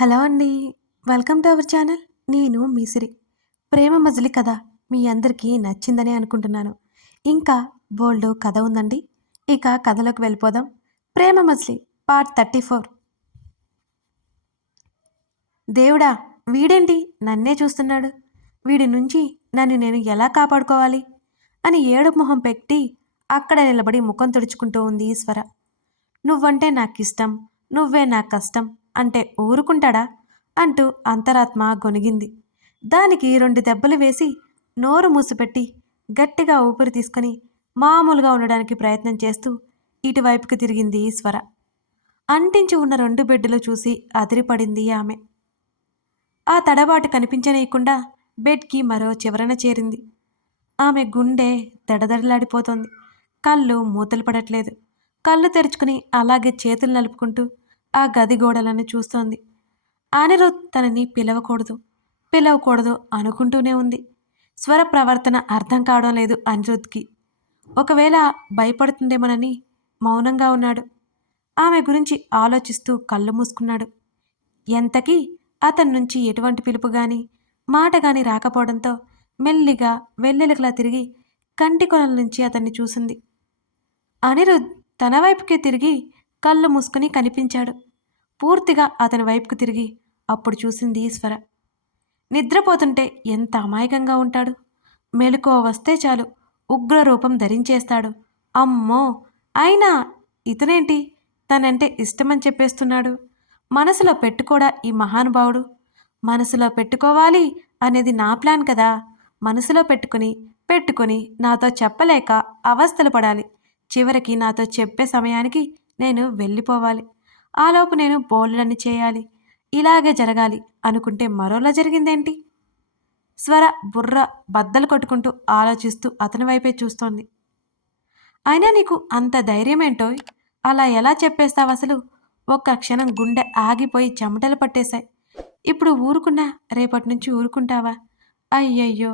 Hello అండి. Welcome to our channel. నేను మీ సిరి. ప్రేమ మజిలీ కథ మీ అందరికీ నచ్చిందని అనుకుంటున్నాను. ఇంకా బోలెడు కథ ఉందండి. ఇక కథలోకి వెళ్ళిపోదాం. ప్రేమ మజిలీ పార్ట్ 34. దేవుడా! వీడేంటి నన్నే చూస్తున్నాడు. వీడి నుంచి నన్ను నేను ఎలా కాపాడుకోవాలి అని ఏడుపు మొహం పెట్టి అక్కడ నిలబడి ముఖం తుడుచుకుంటూ ఉంది ఈశ్వర. నువ్వంటే నాకిష్టం, నువ్వే నా కష్టం అంటే ఊరుకుంటాడా అంటూ అంతరాత్మ గొనిగింది. దానికి 2 దెబ్బలు వేసి నోరు మూసిపెట్టి గట్టిగా ఊపిరి తీసుకొని మామూలుగా ఉండడానికి ప్రయత్నం చేస్తూ ఇటువైపుకి తిరిగింది ఈశ్వర. అంటించి ఉన్న 2 బెడ్డులు చూసి అదిరిపడింది ఆమె. ఆ తడబాటు కనిపించనీయకుండా బెడ్కి మరో చివరన చేరింది. ఆమె గుండె దడదడలాడిపోతోంది. కళ్ళు మూతలు పడట్లేదు. కళ్ళు తెరుచుకుని అలాగే చేతులు నలుపుకుంటూ ఆ గది గోడలను చూస్తోంది. అనిరుద్ తనని పిలవకూడదు అనుకుంటూనే ఉంది. స్వర ప్రవర్తన అర్థం కావడం లేదు అనిరుద్కి. ఒకవేళ భయపడుతుందేమోనని మౌనంగా ఉన్నాడు. ఆమె గురించి ఆలోచిస్తూ కళ్ళు మూసుకున్నాడు. ఎంతకీ అతని నుంచి ఎటువంటి పిలుపు గాని మాట గాని రాకపోవడంతో మెల్లిగా వెన్నెలకలా తిరిగి కంటి కొనల నుంచి అతన్ని చూసింది. అనిరుద్ తన వైపుకే తిరిగి కళ్ళు మూసుకుని కనిపించాడు. పూర్తిగా అతని వైపుకు తిరిగి అప్పుడు చూసింది ఈశ్వర. నిద్రపోతుంటే ఎంత అమాయకంగా ఉంటాడు. మెలకువ వస్తే చాలు ఉగ్రరూపం ధరించేస్తాడు. అమ్మో! అయినా ఇతనేంటి తనంటే ఇష్టమని చెప్పేస్తున్నాడు. మనసులో పెట్టుకోడా ఈ మహానుభావుడు. మనసులో పెట్టుకోవాలి అనేది నా ప్లాన్ కదా. మనసులో పెట్టుకుని నాతో చెప్పలేక అవస్థలు పడాలి. చివరికి నాతో చెప్పే సమయానికి నేను వెళ్ళిపోవాలి. ఆలోపు నేను బోలెడన్ని చేయాలి. ఇలాగే జరగాలి అనుకుంటే మరోలా జరిగిందేంటి? స్వర బుర్ర బద్దలు కొట్టుకుంటూ ఆలోచిస్తూ అతని వైపే చూస్తోంది. అయినా నీకు అంత ధైర్యమేంటోయ్? అలా ఎలా చెప్పేస్తావసలు? ఒక్క క్షణం గుండె ఆగిపోయి చెమటలు పట్టేశాయి. ఇప్పుడు ఊరుకున్నా రేపటి నుంచి ఊరుకుంటావా? అయ్యయ్యో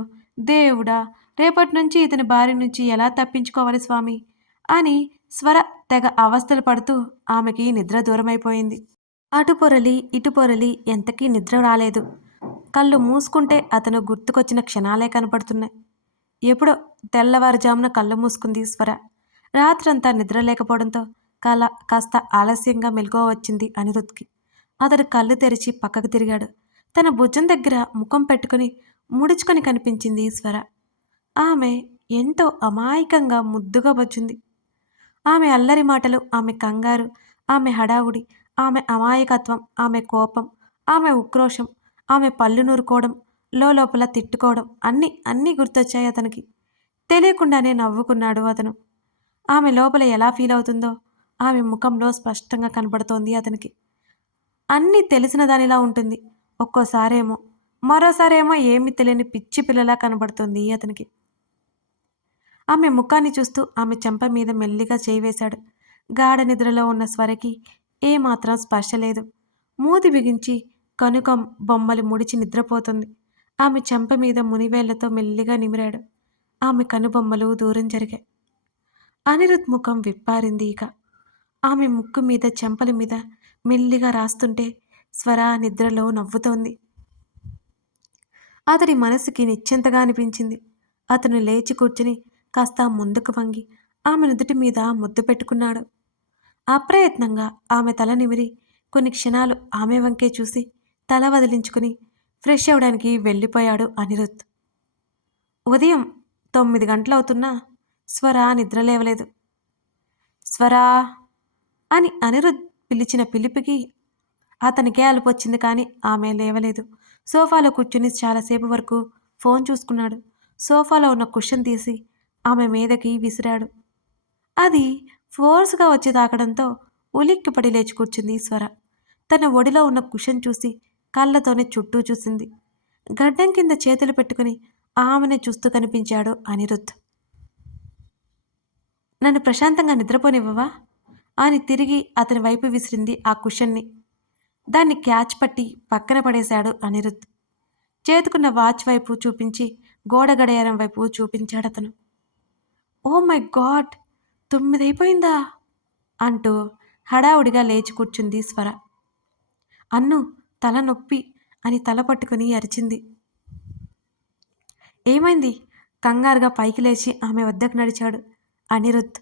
దేవుడా! రేపటి నుంచి ఇతని బారి నుంచి ఎలా తప్పించుకోవాలి స్వామి అని స్వర తెగ అవస్థలు పడుతూ ఆమెకి నిద్ర దూరమైపోయింది. అటు పొరలి ఇటు పొరలి ఎంతకీ నిద్ర రాలేదు. కళ్ళు మూసుకుంటే అతను గుర్తుకొచ్చిన క్షణాలే కనపడుతున్నాయి. ఎప్పుడో తెల్లవారుజామున కళ్ళు మూసుకుంది స్వర. రాత్రంతా నిద్ర లేకపోవడంతో కాస్త ఆలస్యంగా మెలకువ వచ్చింది అనిరుద్కి. అతడు కళ్ళు తెరిచి పక్కకు తిరిగాడు. తన భుజం దగ్గర ముఖం పెట్టుకుని ముడుచుకొని కనిపించింది ఈశ్వర. ఆమె ఎంతో అమాయకంగా ముద్దుగా వచ్చింది. ఆమె అల్లరి మాటలు, ఆమె కంగారు, ఆమె హడావుడి, ఆమె అమాయకత్వం, ఆమె కోపం, ఆమె ఉక్రోషం, ఆమె పళ్ళు నూరుకోవడం, లోపల తిట్టుకోవడం అన్నీ గుర్తొచ్చాయి అతనికి. తెలియకుండానే నవ్వుకున్నాడు అతను. ఆమె లోపల ఎలా ఫీల్ అవుతుందో ఆమె ముఖంలో స్పష్టంగా కనబడుతోంది అతనికి. అన్నీ తెలిసిన దానిలా ఉంటుంది. ఒక్కోసారేమో మరోసారేమో ఏమీ తెలియని పిచ్చి పిల్లలా కనబడుతుంది అతనికి. ఆమె ముఖాన్ని చూస్తూ ఆమె చెంప మీద మెల్లిగా చేయి వేశాడు. గాఢ నిద్రలో ఉన్న స్వరకి ఏమాత్రం స్పర్శ లేదు. మూతి బిగించి కనుక బొమ్మలు ముడిచి నిద్రపోతుంది. ఆమె చెంప మీద మునివేళ్లతో మెల్లిగా నిమిరాడు. ఆమె కనుబొమ్మలు దూరం జరిగాయి. అనిరుద్ ముఖం విప్పారింది ఇక. ఆమె ముక్కు మీద చెంపల మీద మెల్లిగా రాస్తుంటే స్వర నిద్రలో నవ్వుతోంది. అతడి మనసుకి నిశ్చింతగా అనిపించింది. అతను లేచి కూర్చుని కాస్త ముందుకు వంగి ఆమె నుదుటి మీద ముద్దు పెట్టుకున్నాడు. అప్రయత్నంగా ఆమె తల నిమిరి కొన్ని క్షణాలు ఆమె వంకే చూసి తల వదిలించుకుని ఫ్రెష్ అవడానికి వెళ్ళిపోయాడు అనిరుద్. ఉదయం 9 గంటలవుతున్నా స్వర నిద్రలేవలేదు. స్వరా అని అనిరుద్ పిలిచిన పిలిపికి అతనికే అలుపొచ్చింది కానీ ఆమె లేవలేదు. సోఫాలో కూర్చుని చాలాసేపు వరకు ఫోన్ చూసుకున్నాడు. సోఫాలో ఉన్న కుషన్ తీసి ఆమె మీదకి విసిరాడు. అది ఫోర్స్గా వచ్చి తాకడంతో ఉలిక్కిపడి లేచి కూర్చుంది స్వర. తన ఒడిలో ఉన్న కుషన్ చూసి కళ్ళతోనే చుట్టూ చూసింది. గడ్డం కింద చేతులు పెట్టుకుని ఆమెనే చూస్తూ కనిపించాడు అనిరుద్. నన్ను ప్రశాంతంగా నిద్రపోనివ్వవా అని తిరిగి అతని వైపు విసిరింది ఆ కుషన్ని. దాన్ని క్యాచ్ పట్టి పక్కన పడేశాడు అనిరుద్. చేతుకున్న వాచ్ వైపు చూపించి గోడ గడియారం వైపు చూపించాడతను. Oh my God! 9 అయిపోయిందా అంటూ హడావుడిగా లేచి కూర్చుంది స్వర. అన్ను తల నొప్పి అని తల పట్టుకుని అరిచింది. ఏమైంది? కంగారుగా పైకి లేచి ఆమె వద్దకు నడిచాడు అనిరుద్.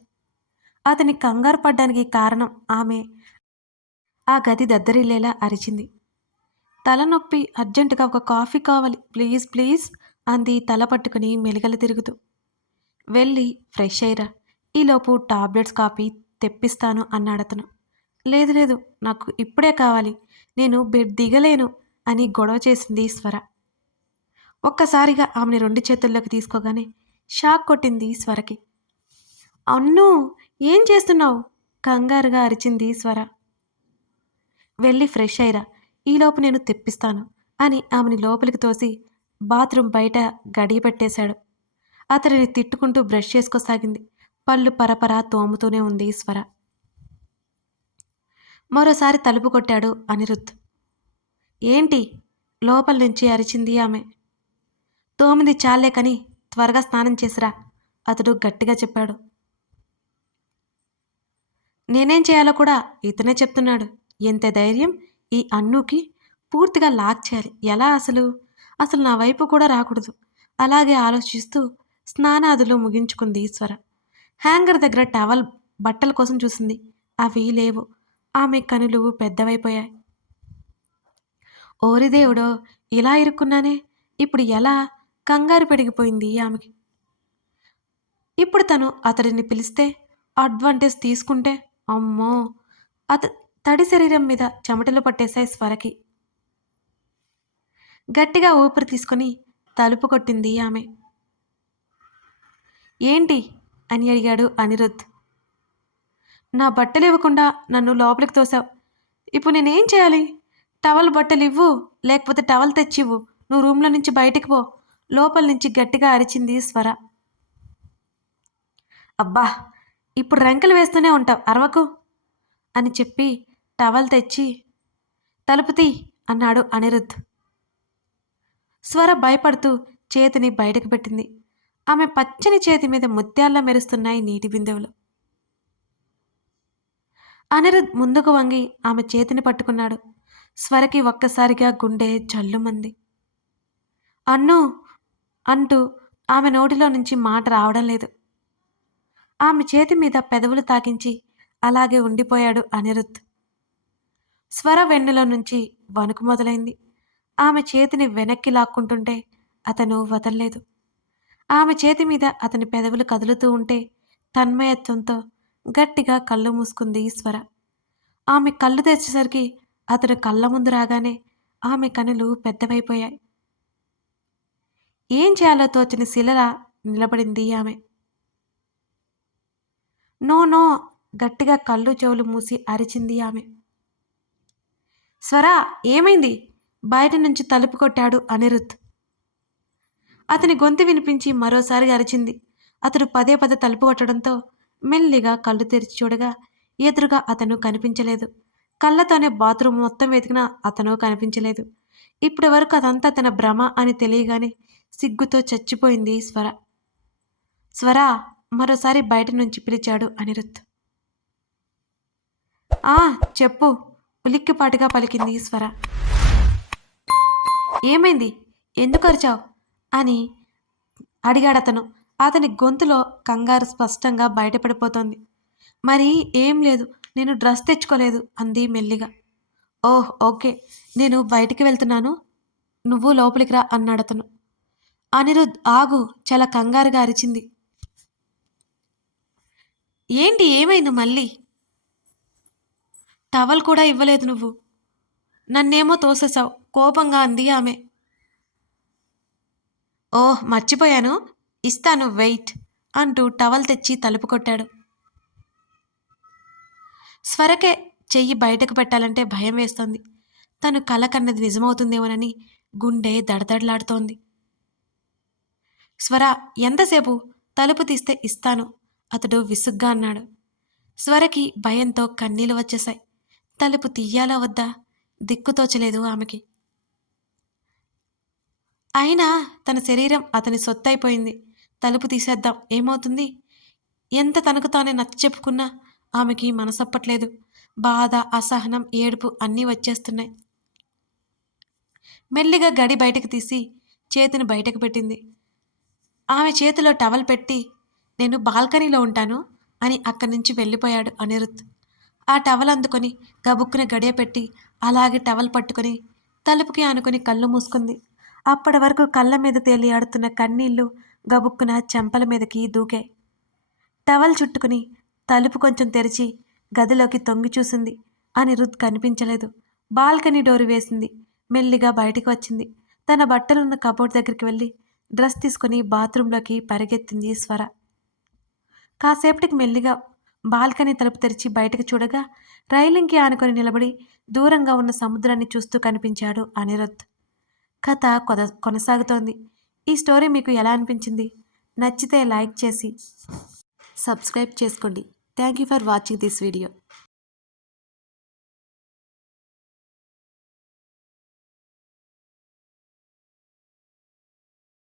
అతని కంగారు పడ్డానికి కారణం ఆమె ఆ గది దద్దరిల్లేలా అరిచింది. తలనొప్పి, అర్జెంటుగా ఒక కాఫీ కావాలి ప్లీజ్ ప్లీజ్ అంది తల పట్టుకుని మెలికలు తిరుగుతూ. వెళ్ళి ఫ్రెష్ అయ్యిరా, ఈలోపు టాబ్లెట్స్ కాపీ తెప్పిస్తాను అన్నాడతను. లేదు లేదు, నాకు ఇప్పుడే కావాలి, నేను బెడ్ దిగలేను అని గొడవ చేసింది స్వర. ఒక్కసారిగా ఆమెని 2 చేతుల్లోకి తీసుకోగానే షాక్ కొట్టింది స్వరకి. అన్నూ, ఏం చేస్తున్నావు? కంగారుగా అరిచింది స్వర. వెళ్ళి ఫ్రెష్ అయ్యిరా, ఈలోపు నేను తెప్పిస్తాను అని ఆమెని లోపలికి తోసి బాత్రూమ్ బయట గడియ పెట్టేశాడు. అతడిని తిట్టుకుంటూ బ్రష్ చేసుకోసాగింది. పళ్ళు పరపరా తోముతూనే ఉంది స్వర. మరోసారి తలుపు కొట్టాడు అనిరుద్. ఏంటి? లోపల నుంచి అరిచింది ఆమె. తోమింది చాలే కని త్వరగా స్నానం చేసిరా, అతడు గట్టిగా చెప్పాడు. నేనేం చేయాలో కూడా ఇతనే చెప్తున్నాడు. ఎంత ధైర్యం ఈ అన్నుకి? పూర్తిగా లాక్ చేయాలి. ఎలా అసలు? అసలు నా వైపు కూడా రాకూడదు. అలాగే ఆలోచిస్తూ స్నానాదులు ముగించుకుంది స్వర. హ్యాంగర్ దగ్గర టవల్, బట్టల కోసం చూసింది. అవి లేవు. ఆమె కనులు పెద్దవైపోయాయి. ఓరిదేవుడో, ఇలా ఇరుక్కున్నానే, ఇప్పుడు ఎలా? కంగారు పెరిగిపోయింది ఆమెకి. ఇప్పుడు తను అతడిని పిలిస్తే, అడ్వాంటేజ్ తీసుకుంటే, అమ్మో! తడి శరీరం మీద చెమటలు పట్టేశాయి స్వరకి. గట్టిగా ఊపిరి తీసుకుని తలుపు కొట్టింది ఆమె. ఏంటి అని అడిగాడు అనిరుద్. నా బట్టలు ఇవ్వకుండా నన్ను లోపలికి తోసావు. ఇప్పుడు నేనేం చేయాలి? టవల్, బట్టలు ఇవ్వు, లేకపోతే టవల్ తెచ్చివ్వు. నువ్వు రూమ్లో నుంచి బయటికి పో, లోపల నుంచి గట్టిగా అరిచింది స్వర. అబ్బా, ఇప్పుడు రంకెలు వేస్తూనే ఉంటావు, అరవకు అని చెప్పి టవల్ తెచ్చి తలుపు తీ అన్నాడు అనిరుద్. స్వర భయపడుతూ చేతిని బయటకు పెట్టింది. ఆమె పచ్చని చేతి మీద ముత్యాల్లా మెరుస్తున్నాయి నీటి బిందెవులు. అనిరుద్ ముందుకు వంగి ఆమె చేతిని పట్టుకున్నాడు. స్వరకి ఒక్కసారిగా గుండె జల్లుమంది. అన్నూ అంటూ ఆమె నోటిలో నుంచి మాట రావడం లేదు. ఆమె చేతి మీద పెదవులు తాకించి అలాగే ఉండిపోయాడు అనిరుద్. స్వర వెన్నులో నుంచి వణుకు మొదలైంది. ఆమె చేతిని వెనక్కి లాక్కుంటుంటే అతను వదల్లేదు. ఆమె చేతి మీద అతని పెదవులు కదులుతూ ఉంటే తన్మయత్వంతో గట్టిగా కళ్ళు మూసుకుంది స్వర. ఆమె కళ్ళు తెచ్చేసరికి అతను కళ్ళ ముందు రాగానే ఆమె కనులు పెద్దవైపోయాయి. ఏం చేయాలో తోచని శిలలా నిలబడింది ఆమె. నో నో, గట్టిగా కళ్ళు చెవులు మూసి అరిచింది ఆమె. స్వరా, ఏమైంది? బయట నుంచి తలుపు కొట్టాడు అనిరుద్. అతని గొంతు వినిపించి మరోసారి అరిచింది. అతడు పదే పదే తలుపు కొట్టడంతో మెల్లిగా కళ్ళు తెరిచి చూడగా ఎదురుగా అతను కనిపించలేదు. కళ్ళతోనే బాత్రూమ్ మొత్తం వెతికినా అతను కనిపించలేదు. ఇప్పటి వరకు అదంతా తన భ్రమ అని తెలియగానే సిగ్గుతో చచ్చిపోయింది స్వర. స్వరా, మరోసారి బయట నుంచి పిలిచాడు అనిరుద్. ఆ చెప్పు, ఉలిక్కిపాటుగా పలికింది స్వర. ఏమైంది? ఎందుకు అరిచావు అని అడిగాడతను. అతని గొంతులో కంగారు స్పష్టంగా బయటపడిపోతోంది. మరి ఏం లేదు, నేను డ్రెస్ తెచ్చుకోలేదు అంది మెల్లిగా. ఓహ్ ఓకే, నేను బయటికి వెళ్తున్నాను, నువ్వు లోపలికి రా అన్నాడతను. అనిరుద్ ఆగు, చాలా కంగారుగా అరిచింది. ఏంటి, ఏమైంది మళ్ళీ? టవల్ కూడా ఇవ్వలేదు నువ్వు, నన్నేమో తోసేశావు కోపంగా అంది ఆమె. ఓహ్ మర్చిపోయాను, ఇస్తాను వెయిట్ అంటూ టవల్ తెచ్చి తలుపు కొట్టాడు. స్వరకే చెయ్యి బయటకు పెట్టాలంటే భయం వేస్తోంది. తను కల కన్నది నిజమవుతుందేమోనని గుండె దడదడలాడుతోంది. స్వర, ఎంతసేపు? తలుపు తీస్తే ఇస్తాను అతడు విసుగ్గా అన్నాడు. స్వరకి భయంతో కన్నీళ్ళు వచ్చేశాయి. తలుపు తీయాలా వద్దా దిక్కుతోచలేదు ఆమెకి. అయినా తన శరీరం అతని సొత్తైపోయింది. తలుపు తీసేద్దాం, ఏమవుతుంది? ఎంత తనకు తానే నచ్చ చెప్పుకున్నా ఆమెకి మనసప్పట్లేదు. బాధ, అసహనం, ఏడుపు అన్నీ వచ్చేస్తున్నాయి. మెల్లిగా గడి బయటకు తీసి చేతిని బయటకు పెట్టింది. ఆమె చేతిలో టవల్ పెట్టి, నేను బాల్కనీలో ఉంటాను అని అక్కడి నుంచి వెళ్ళిపోయాడు అనిరుద్. ఆ టవల్ అందుకొని గబుక్కున గడియ పెట్టి అలాగే టవల్ పట్టుకొని తలుపుకి ఆనుకొని కళ్ళు మూసుకుంది. అప్పటి వరకు కళ్ళ మీద తేలి ఆడుతున్న కన్నీళ్లు గబుక్కున చెంపల మీదకి దూకాయి. టవల్ చుట్టుకుని తలుపు కొంచెం తెరిచి గదిలోకి తొంగి చూసింది. అనిరుద్ కనిపించలేదు. బాల్కనీ డోరు వేసింది. మెల్లిగా బయటికి వచ్చింది. తన బట్టలున్న కబోర్డ్ దగ్గరికి వెళ్ళి డ్రెస్ తీసుకుని బాత్రూంలోకి పరిగెత్తింది స్వర. కాసేపటికి మెల్లిగా బాల్కనీ తలుపు తెరిచి బయటకు చూడగా రైలింగ్కి ఆనుకొని నిలబడి దూరంగా ఉన్న సముద్రాన్ని చూస్తూ కనిపించాడు అనిరుద్. కథ కొనసాగుతోంది. ఈ స్టోరీ మీకు ఎలా అనిపించింది? నచ్చితే లైక్ చేసి సబ్స్క్రైబ్ చేసుకోండి. Thank you for watching this video.